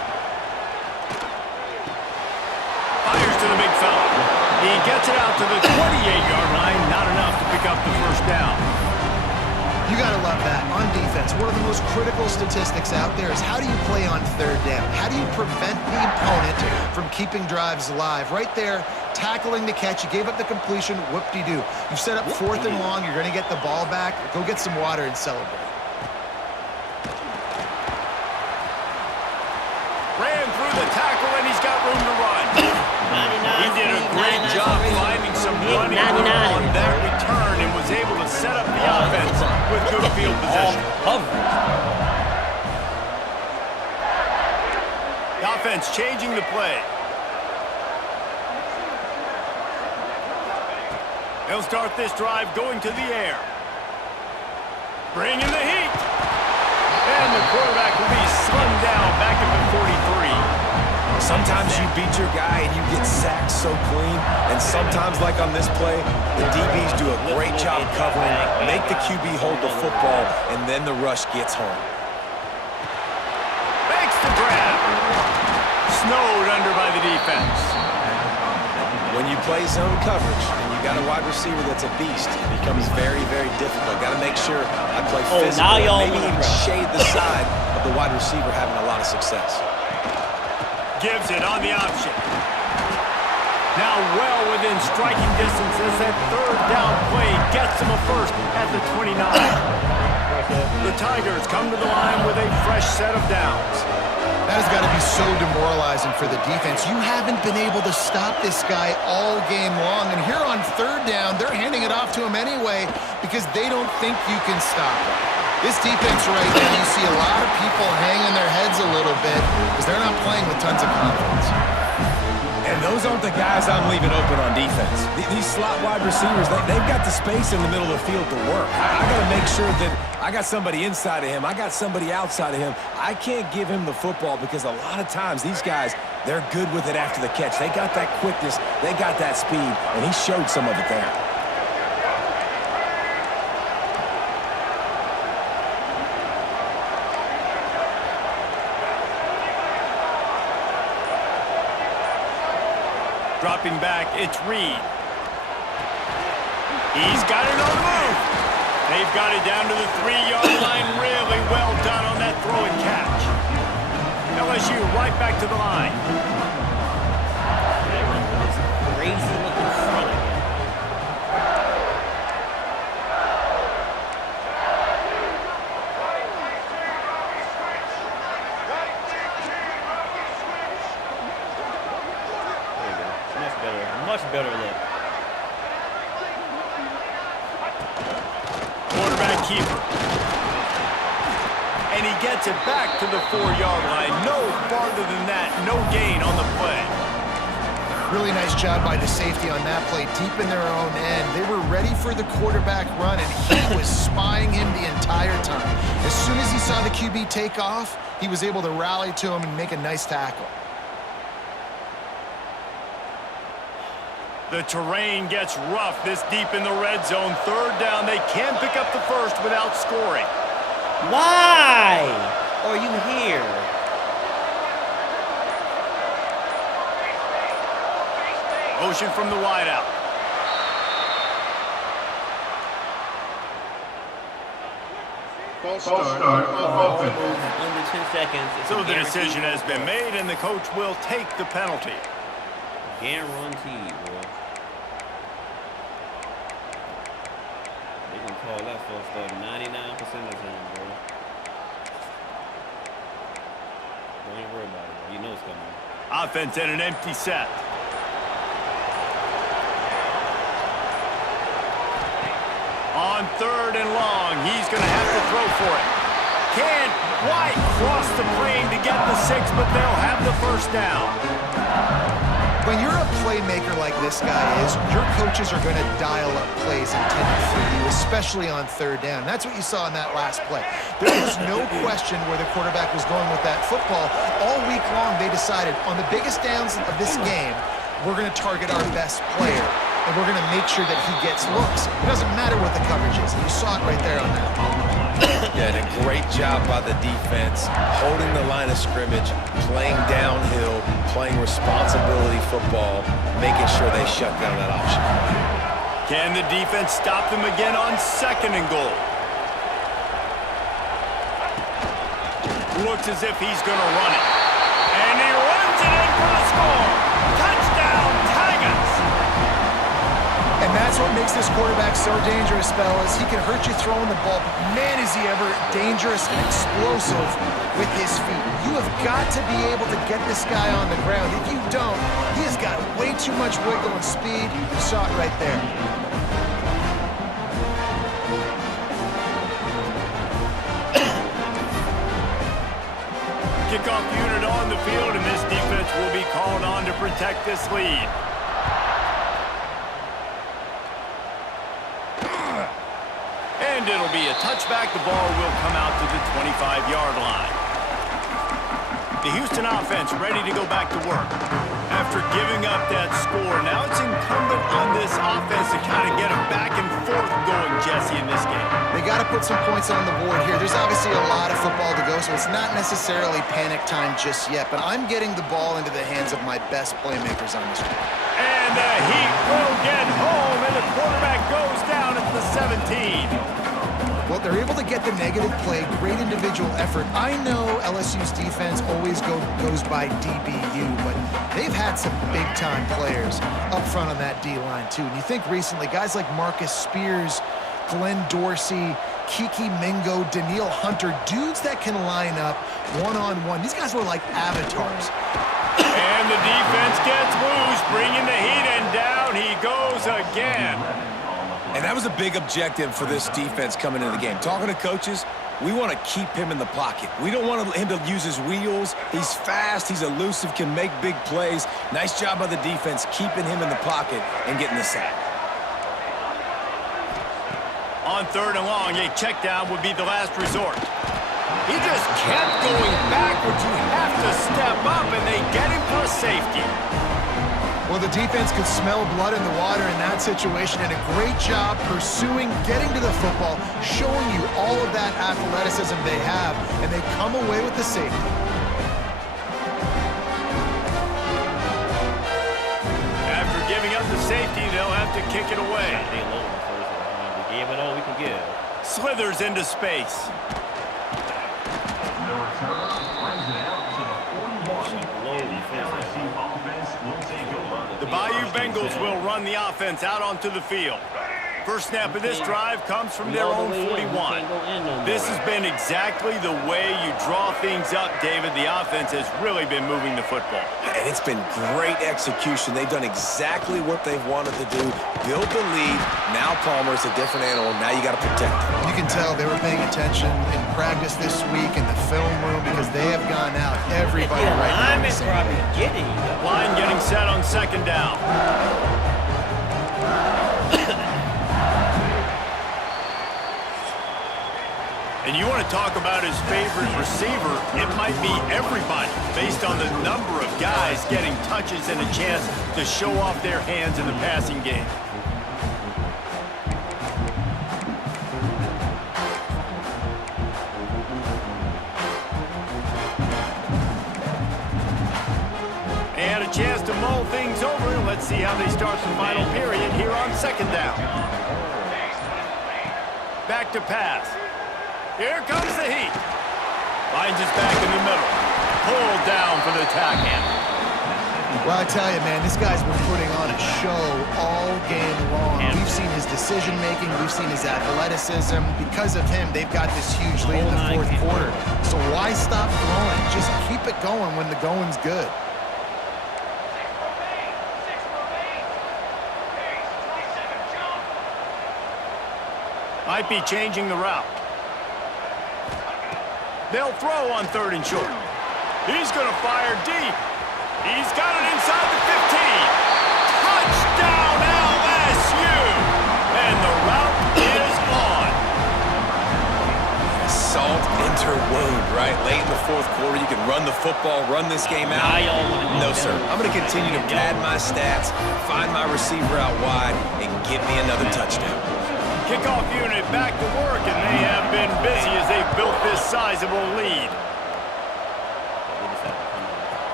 Fires to the big fella. He gets it out to the 28-yard line, not enough to pick up the first down. You got to love that. On defense, one of the most critical statistics out there is how do you play on third down? How do you prevent the opponent from keeping drives alive? Right there, tackling the catch. You gave up the completion. Whoop-de-doo. You've set up fourth and long. You're going to get the ball back. Go get some water and celebrate. Ran through the tackle, and he's got room to run. He did a great job finding some running room on that return and was able to set up the offense with good field position. The offense changing the play. They'll start this drive going to the air. Bringing the heat. And the quarterback will be slung down back at the 43. Sometimes you beat your guy and you get sacked so clean, and sometimes, like on this play, the DBs do a great job covering, make the QB hold the football, and then the rush gets home. the grab. Snowed under by the defense. When you play zone coverage and you got a wide receiver that's a beast, it becomes very, very difficult. Got to make sure I play physical now y'all and maybe even shade the side of the wide receiver having a lot of success. Gives it on the option. Now well within striking distance as that third down play gets him a first at the 29. The Tigers come to the line with a fresh set of downs. That has got to be so demoralizing for the defense. You haven't been able to stop this guy all game long. And here on third down, they're handing it off to him anyway because they don't think you can stop him. This defense right now, you see a lot of people hanging their heads a little bit because they're not playing with tons of confidence. And those aren't the guys I'm leaving open on defense. These slot wide receivers, they've got the space in the middle of the field to work. I got to make sure that I got somebody inside of him. I got somebody outside of him. I can't give him the football because a lot of times these guys, they're good with it after the catch. They got that quickness. They got that speed, and he showed some of it there. Dropping back, it's Reed. He's got it on the move. They've got it down to the 3-yard line. Really well done on that throw and catch. LSU right back to the line. Crazy looking front again. Much better look. Quarterback keeper. And he gets it back to the 4-yard line. No farther than that. No gain on the play. Really nice job by the safety on that play, deep in their own end. They were ready for the quarterback run, and he was spying him the entire time. As soon as he saw the QB take off, he was able to rally to him and make a nice tackle. The terrain gets rough this deep in the red zone. Third down, they can pick up the first without scoring. Why are you here? Motion from the wideout. False start of offense. Under 10 seconds. So the decision has been made, and the coach will take the penalty. Guaranteed, bro. They gonna call that false start 99% of the time, bro. Don't even worry about it, bro. You know it's coming. Offense at an empty set. On third and long, he's going to have to throw for it. Can't quite cross the plane to get the 6, but they'll have the first down. When you're a playmaker like this guy is, your coaches are going to dial up plays intended for you, especially on third down. That's what you saw in that last play. There was no question where the quarterback was going with that football. All week long, they decided on the biggest downs of this game, we're going to target our best player, and we're going to make sure that he gets looks. It doesn't matter what the coverage is. You saw it right there on that. Yeah, and a great job by the defense, holding the line of scrimmage, playing downhill, playing responsibility football, making sure they shut down that option. Can the defense stop them again on second and goal? Looks as if he's going to run it. And he runs it in for the score. Touchdown, Tigers! And that's what makes this quarterback so dangerous, fellas. He can hurt you throwing the ball, but man, is he ever dangerous and explosive with his feet. You have got to be able to get this guy on the ground. If you don't, he has got way too much wiggle and speed. You saw it right there. Kickoff unit on the field, and this defense will be called on to protect this lead. And it'll be a touchback. The ball will come out to the 25-yard line. The Houston offense ready to go back to work. After giving up that score, now it's incumbent on this offense to kind of get a back and forth going, Jesse, in this game. They got to put some points on the board here. There's obviously a lot of football to go, so so it's not necessarily panic time just yet, but I'm getting the ball into the hands of my best playmakers on this one. And the Heat will get home, and the quarterback goes down at the 17. Well, they're able to get the negative play, great individual effort. I know LSU's defense always goes by DBU, but they've had some big-time players up front on that D-line, too. And you think recently, guys like Marcus Spears, Glenn Dorsey, Kiki Mingo, Daniil Hunter, dudes that can line up one-on-one. These guys were like avatars. And the defense gets loose, bringing the Heat, and down he goes again. And that was a big objective for this defense coming into the game. Talking to coaches, we want to keep him in the pocket. We don't want him to use his wheels. He's fast, he's elusive, can make big plays. Nice job by the defense keeping him in the pocket and getting the sack. On 3rd and long, a check down would be the last resort. He just kept going backwards. You have to step up, and they get him for a safety. Well, the defense could smell blood in the water in that situation, and a great job pursuing, getting to the football, showing you all of that athleticism they have, and they come away with the safety. After giving up the safety, they'll have to kick it away. We gave it all we can give. Slithers into space. The Bayou Bengals will run the offense out onto the field. First snap of this drive comes from their own 41. This has been exactly the way you draw things up, David. The offense has really been moving the football. And it's been great execution. They've done exactly what they've wanted to do. Build the lead. Now Palmer's a different animal. Now you got to protect him. You can tell they were paying attention in practice this week in the film room because they have gone out. Everybody right now. Probably getting. Line getting set on 2nd down. And you want to talk about his favorite receiver, it might be everybody, based on the number of guys getting touches and a chance to show off their hands in the passing game. And a chance to mull things over. Let's see how they start the final period here on 2nd down. Back to pass. Here comes the Heat. Finds us back in the middle. Pulled down for the tackle. Well, I tell you, man, this guy's been putting on a show all game long. We've seen his decision-making. We've seen his athleticism. Because of him, they've got this huge lead in the 4th quarter. So why stop going? Just keep it going when the going's good. Might be changing the route. They'll throw on 3rd and short. He's going to fire deep. He's got it inside the 15. Touchdown, LSU! And the route is on. Salt enter wound, right? Late in the 4th quarter, you can run the football, run this game out. No, sir. I'm going to continue to pad my stats, find my receiver out wide, and give me another touchdown. Kickoff unit back to work, and they have been busy as they've built this sizable lead.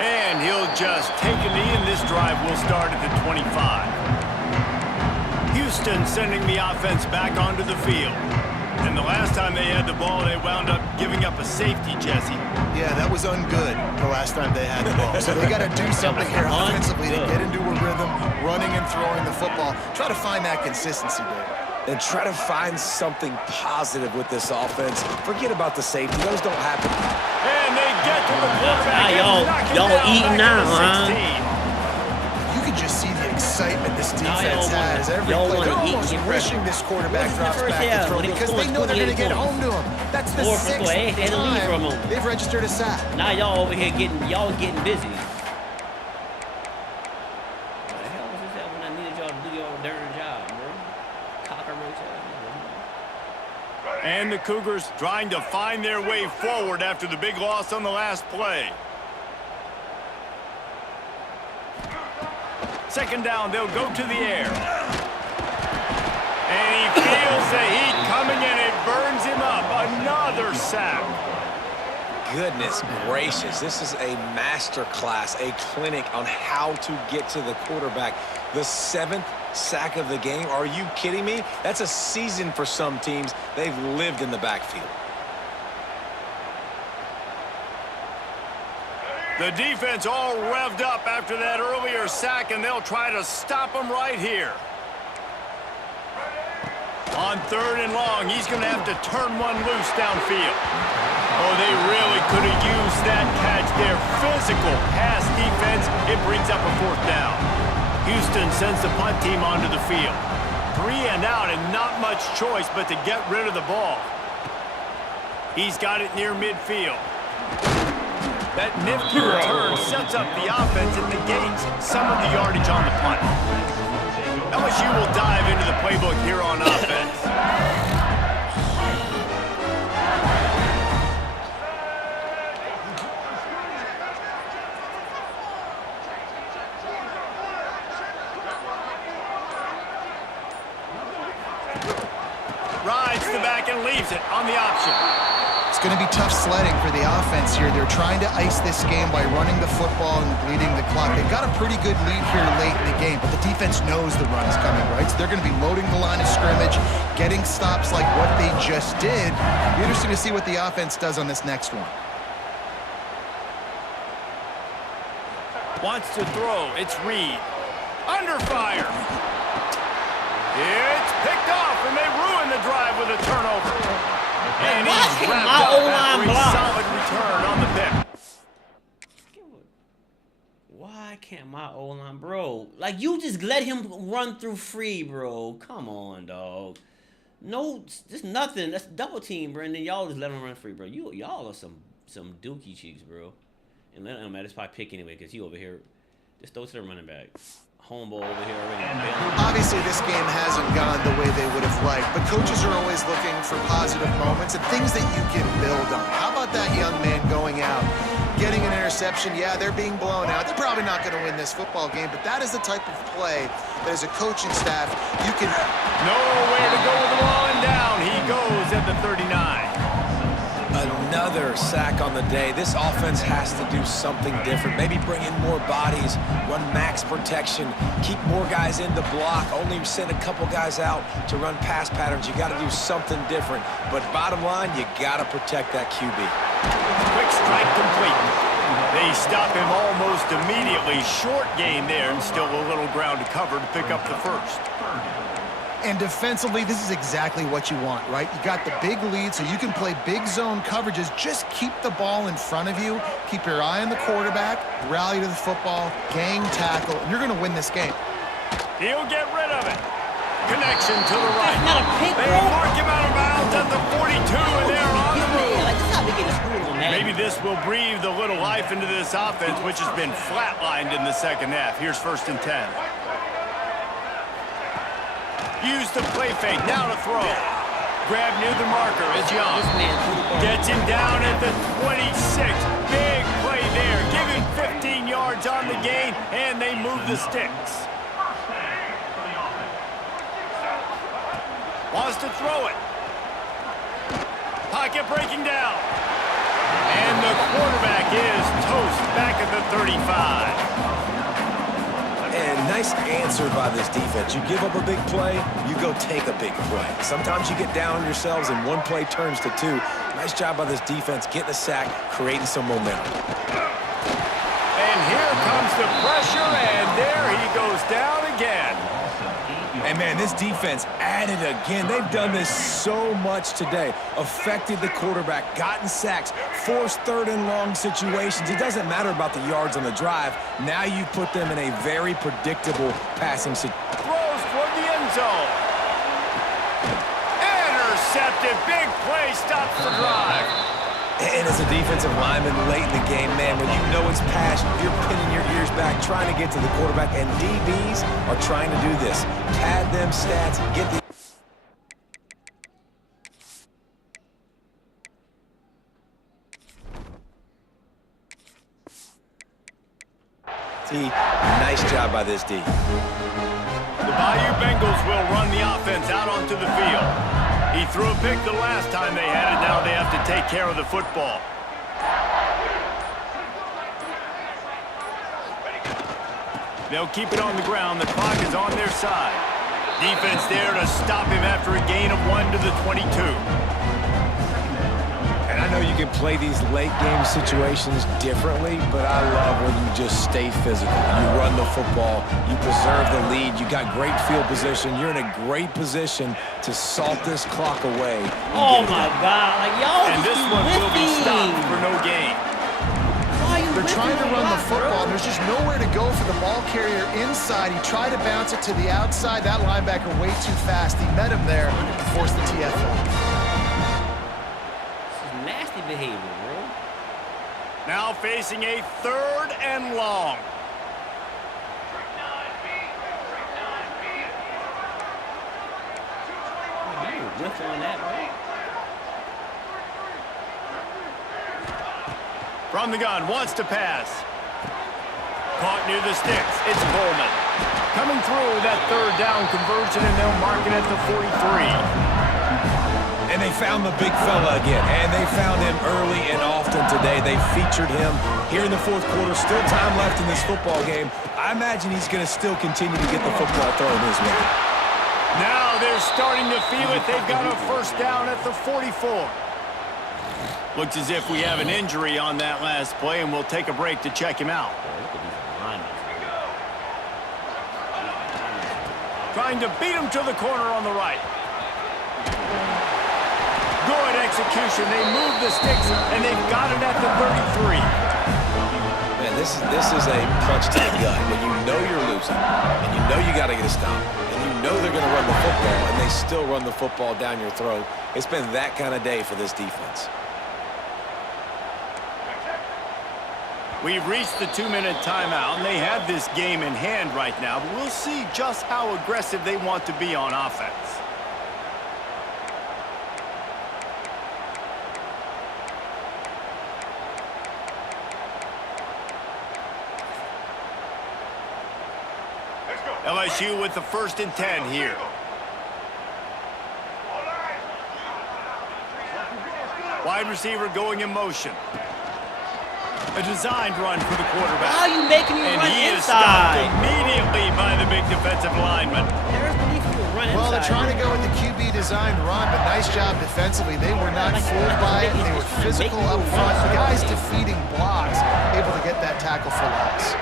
And he'll just take a knee, and this drive will start at the 25. Houston sending the offense back onto the field. And the last time they had the ball, they wound up giving up a safety, Jesse. Yeah, that was ungood the last time they had the ball. So they got to do something here offensively to get into a rhythm, running and throwing the football. Try to find that consistency, David. And try to find something positive with this offense. Forget about the safety. Those don't happen. And they get to the quarterback. Y'all eating now, huh? You can just see the excitement this defense has. Every play, they're almost wishing this quarterback drops back to throw because they know they're going to get home to him. That's the 6th time they've registered a sack. Now y'all over here getting busy. And the Cougars trying to find their way forward after the big loss on the last play. 2nd down, they'll go to the air. And he feels the heat coming, and it burns him up. Another sack. goodness gracious. This is a master class, a clinic on how to get to the quarterback. The 7th sack of the game. Are you kidding me? That's a season for some teams. They've lived in the backfield. The defense all revved up after that earlier sack, and they'll try to stop him right here. On 3rd and long, he's going to have to turn one loose downfield. Oh, they really could have used that catch there. Physical pass defense. It brings up a 4th down. Houston sends the punt team onto the field. 3 and out and not much choice but to get rid of the ball. He's got it near midfield. That nifty return sets up the offense and negates some of the yardage on the punt. LSU will dive into the playbook here on offense. Rides the back and leaves it on the option. It's going to be tough sledding for the offense here. They're trying to ice this game by running the football and bleeding the clock. They've got a pretty good lead here late in the game, but the defense knows the run's coming, right? So they're going to be loading the line of scrimmage, getting stops like what they just did. Be interesting to see what the offense does on this next one. Wants to throw. It's Reed. Under fire. It's picked off, and they ruin the drive with a turnover. And he's wrapped up after a solid return on the pick. Why can't my O-line, bro? Like, you just let him run through free, bro. Come on, dog. No, just nothing. That's double team, bro. And then y'all just let him run free, bro. Y'all are some dookie cheeks, bro. And let him, that's probably pick anyway, because he over here. Just throw to the running back. Homeball over here already. Obviously, this game hasn't gone the way they would have liked, but coaches are always looking for positive moments and things that you can build on. How about that young man going out, getting an interception? Yeah, they're being blown out. They're probably not going to win this football game, but that is the type of play that as a coaching staff, you can... Nowhere to go with the ball and down. He goes at the 39. Another sack on the day. This offense has to do something different. Maybe bring in more bodies, run max protection, keep more guys in the block, only send a couple guys out to run pass patterns. You got to do something different. But bottom line, you got to protect that QB. Quick strike complete. They stop him almost immediately. Short gain there, and still a little ground to cover to pick up the first. And defensively, this is exactly what you want, right? You got the big lead, so you can play big zone coverages. Just keep the ball in front of you. Keep your eye on the quarterback. Rally to the football. Gang tackle. And you're going to win this game. He'll get rid of it. Connection to the right. That's not a pick, They bro. mark him out of bounds at the 42, and they're on the move. Like, this is how they get screwed on that. Maybe this will breathe a little life into this offense, which has been flatlined in the second half. Here's 1st and 10. Use the play fake, now to throw. Grab near the marker is Young. Gets him down at the 26. Big play there. Give him 15 yards on the gain, and they move the sticks. Wants to throw it. Pocket breaking down. And the quarterback is toast back at the 35. And nice answer by this defense. You give up a big play, you go take a big play. Sometimes you get down on yourselves and one play turns to 2. Nice job by this defense, getting a sack, creating some momentum. And here comes the pressure, and there he goes down again. And man, this defense added again. They've done this so much today. Affected the quarterback, gotten sacks, forced 3rd and long situations. It doesn't matter about the yards on the drive. Now you put them in a very predictable passing situation. Throws toward the end zone. Intercepted. Big play. Stops the drive. And as a defensive lineman late in the game, man, when you know it's passion, you're pinning your ears back, trying to get to the quarterback, and DBs are trying to do this. Pad them stats, get the... Nice job by this D. The Bayou Bengals will run the offense out onto the field. He threw a pick the last time they had it. Now they have to take care of the football. They'll keep it on the ground. The clock is on their side. Defense there to stop him after a gain of 1 to the 22. And I know you can play these late game situations differently, but I love when you just stay physical. You run the football, you preserve the lead, you got great field position, you're in a great position to salt this clock away. Oh my God, like y'all. And this one will be stopped for no gain. They're trying to run the football, and there's just nowhere to go for the ball carrier inside. He tried to bounce it to the outside. That linebacker way too fast. He met him there and forced the TFL. This is nasty behavior, bro. Now facing a 3rd and long. You were whiff on that, bro. From the gun, wants to pass. Caught near the sticks. It's Coleman. Coming through that 3rd down conversion, and they'll mark it at the 43. And they found the big fella again, and they found him early and often today. They featured him here in the 4th quarter. Still time left in this football game. I imagine he's going to still continue to get the football thrown his way. Now they're starting to feel it. They've got a 1st down at the 44. Looks as if we have an injury on that last play, and we'll take a break to check him out. Trying to beat him to the corner on the right. Good execution. They move the sticks, and they've got it at the 33. Man, this is a punch to the gut. When you know you're losing, and you know you got to get a stop, and you know they're going to run the football, and they still run the football down your throat. It's been that kind of day for this defense. We've reached the 2-minute timeout, and they have this game in hand right now, but we'll see just how aggressive they want to be on offense. LSU with the 1st and 10 here. Wide receiver going in motion. A designed run for the quarterback. How are you making me and run he inside? is stopped immediately by the big defensive lineman. There's belief you will run Well, inside. they're trying to go with the QB designed run, but nice job defensively. They were not fooled by it. They were physical up front. Guys defeating blocks, able to get that tackle for loss.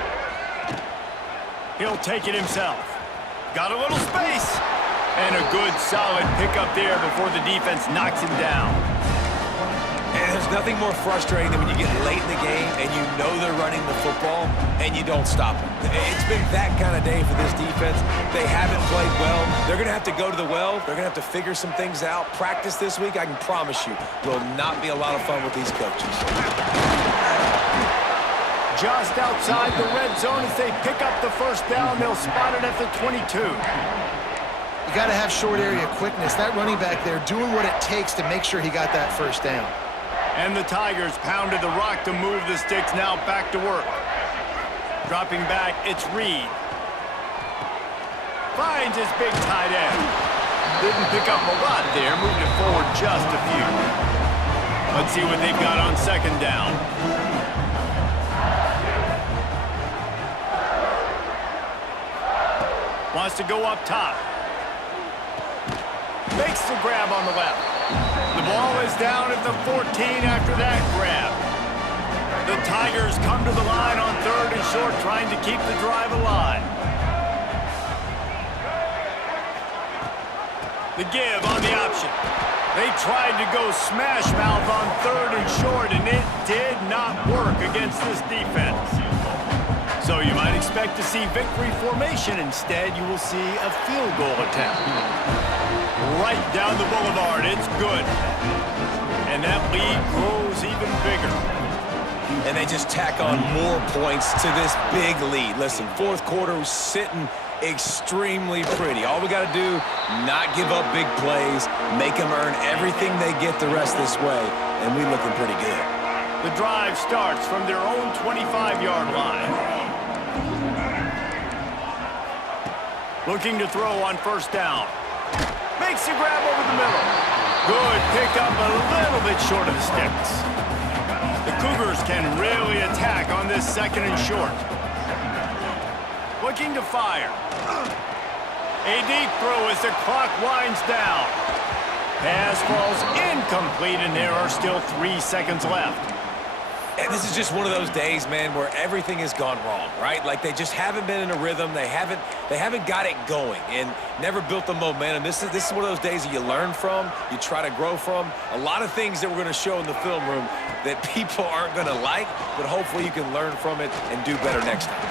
He'll take it himself. Got a little space. And a good, solid pickup there before the defense knocks him down. And there's nothing more frustrating than when you get late in the game and you know they're running the football and you don't stop them. It's been that kind of day for this defense. They haven't played well. They're going to have to go to the well. They're going to have to figure some things out. Practice this week, I can promise you, will not be a lot of fun with these coaches. Just outside the red zone as they pick up the 1st down. They'll spot it at the 22. You got to have short area quickness. That running back there doing what it takes to make sure he got that 1st down. And the Tigers pounded the rock to move the sticks. Now back to work. Dropping back, it's Reed. Finds his big tight end. Didn't pick up a lot there. Moved it forward just a few. Let's see what they've got on 2nd down. Wants to go up top. Makes the grab on the left. The ball is down at the 14 after that grab. The Tigers come to the line on 3rd and short, trying to keep the drive alive. The give on the option. They tried to go smash mouth on 3rd and short, and it did not work against this defense. So you might expect to see victory formation. Instead, you will see a field goal attempt. Right down the boulevard. It's good. And that lead grows even bigger. And they just tack on more points to this big lead. Listen, 4th quarter was sitting extremely pretty. All we got to do, not give up big plays, make them earn everything they get the rest this way, and we looking pretty good. The drive starts from their own 25-yard line. Looking to throw on 1st down. Makes the grab over the middle. Good pickup, a little bit short of the sticks. The Cougars can really attack on this 2nd and short. looking to fire. A deep throw as the clock winds down. Pass falls incomplete, and there are still 3 seconds left. And this is just one of those days, man, where everything has gone wrong, right? Like they just haven't been in a rhythm. They haven't got it going and never built the momentum. This is one of those days that you learn from, you try to grow from. A lot of things that we're going to show in the film room that people aren't going to like, but hopefully you can learn from it and do better next time.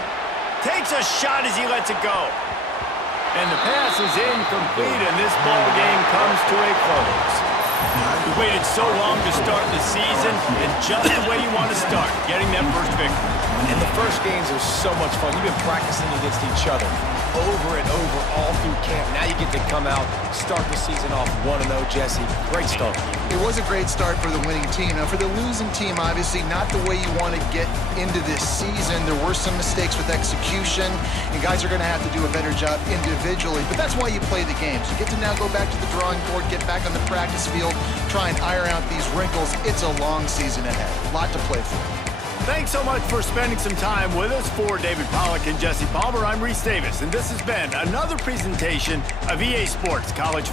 Takes a shot as he lets it go. And the pass is incomplete, and this ball game comes to a close. We waited so long to start the season, and just the way you want to start, getting that first victory. And the first games are so much fun. You've been practicing against each other over and over all through camp. Now you get to come out, start the season off 1-0, Jesse. Great start. It was a great start for the winning team. Now, for the losing team, obviously not the way you want to get into this season. There were some mistakes with execution, and guys are going to have to do a better job individually. But that's why you play the games. You get to now go back to the drawing board, get back on the practice field, try and iron out these wrinkles. It's a long season ahead. A lot to play for. Thanks so much for spending some time with us. For David Pollack and Jesse Palmer, I'm Reese Davis, and this has been another presentation of EA Sports College Football.